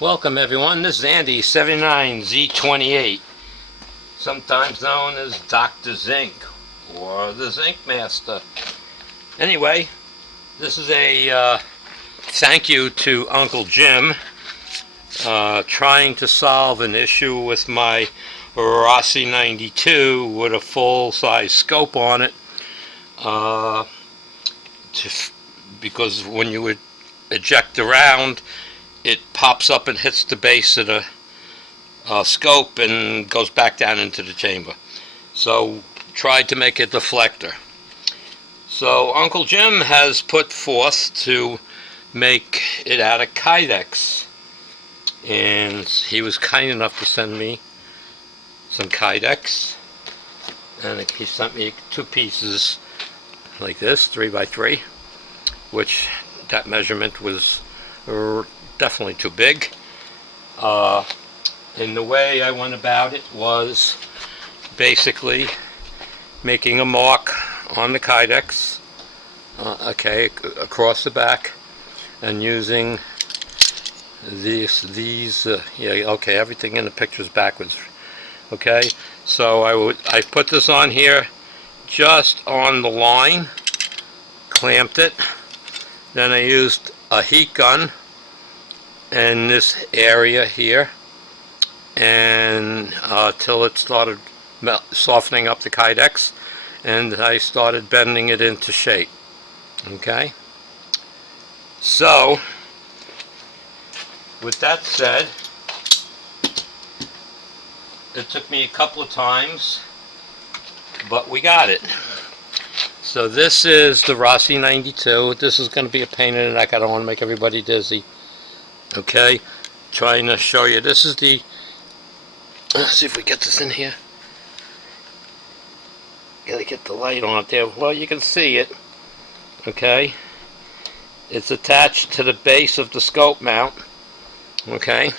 Welcome everyone, this is Andy 79Z28, sometimes known as Dr. Zinc or the Zinc Master. Anyway, this is a thank you to Uncle Jim trying to solve an issue with my Rossi 92 with a full-size scope on it, because when you would eject around, it pops up and hits the base of the scope and goes back down into the chamber. So tried to make a deflector. So Uncle Jim has put forth to make it out of Kydex, and he was kind enough to send me some Kydex, and he sent me two pieces like this, 3x3, which that measurement was definitely too big. And the way I went about it was basically making a mark on the Kydex, across the back, and using everything in the picture is backwards. Okay, so I put this on here just on the line, clamped it, then I used a heat gun in this area here, and till it started softening up the Kydex, and I started bending it into shape. Okay, so with that said, it took me a couple of times, but we got it. So this is the Rossi 92. This is going to be a pain in the neck. I don't want to make everybody dizzy. Okay, trying to show you. This is the, let's see if we get this in here. Gotta get the light on it there. Well, you can see it. Okay, it's attached to the base of the scope mount. Okay,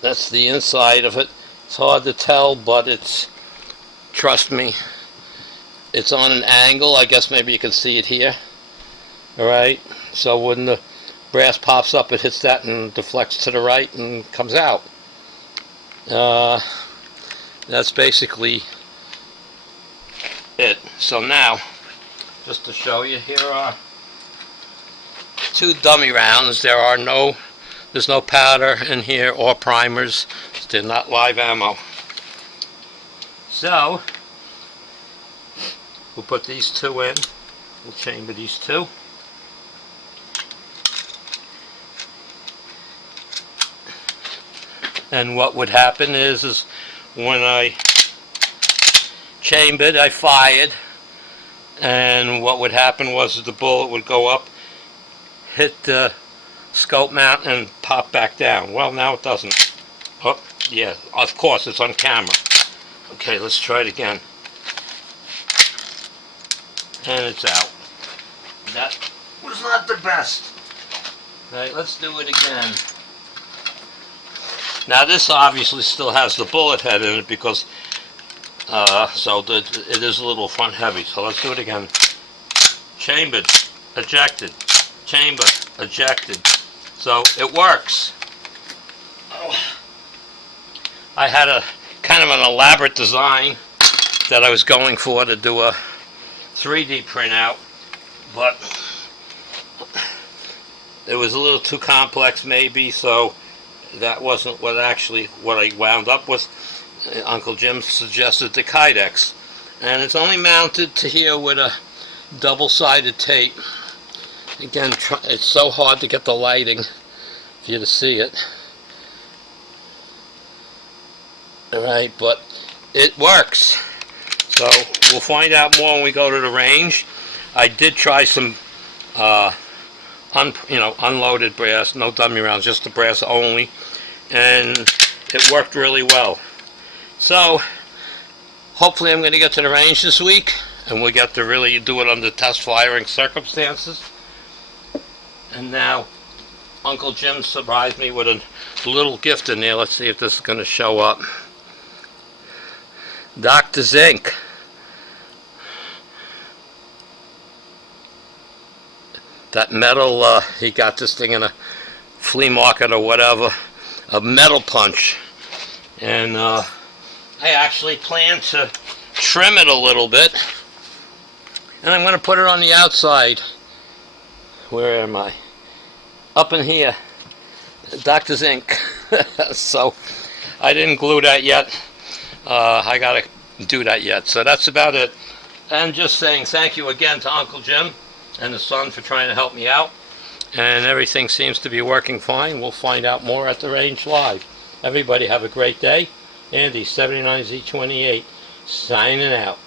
that's the inside of it. It's hard to tell, but trust me, it's on an angle. I guess maybe you can see it here. Alright, so when the brass pops up, it hits that and deflects to the right and comes out. That's basically it. So now, just to show you, here are two dummy rounds. There's no powder in here or primers. They're not live ammo. So we'll put these two in. We'll chamber these two. And what would happen is when I chambered, I fired, and what would happen was the bullet would go up, hit the scope mount, and pop back down. Well, now it doesn't. Oh, yeah, of course, it's on camera. Okay, let's try it again. And it's out. That was not the best. Alright, let's do it again. Now this obviously still has the bullet head in it because it is a little front heavy. So let's do it again. Chambered, ejected, chamber, ejected. So it works. Oh. I had a kind of an elaborate design that I was going for to do a 3D printout, but it was a little too complex maybe, so that wasn't what I wound up with. Uncle Jim suggested the Kydex, and it's only mounted to here with a double-sided tape. Again, it's so hard to get the lighting for you to see it. Alright, but it works. So we'll find out more when we go to the range. I did try some unloaded brass, no dummy rounds, just the brass only, and it worked really well. So hopefully I'm going to get to the range this week, and we'll get to really do it under test firing circumstances. And now Uncle Jim surprised me with a little gift in there. Let's see if this is going to show up. Dr. Zinc. that metal, he got this thing in a flea market or whatever, a metal punch. And I actually plan to trim it a little bit. And I'm going to put it on the outside. Where am I? Up in here. Doctor's ink. So I didn't glue that yet. I got to do that yet. So that's about it. And just saying thank you again to Uncle Jim and the son for trying to help me out. And everything seems to be working fine. We'll find out more at the range live. Everybody have a great day. Andy, 79Z28, signing out.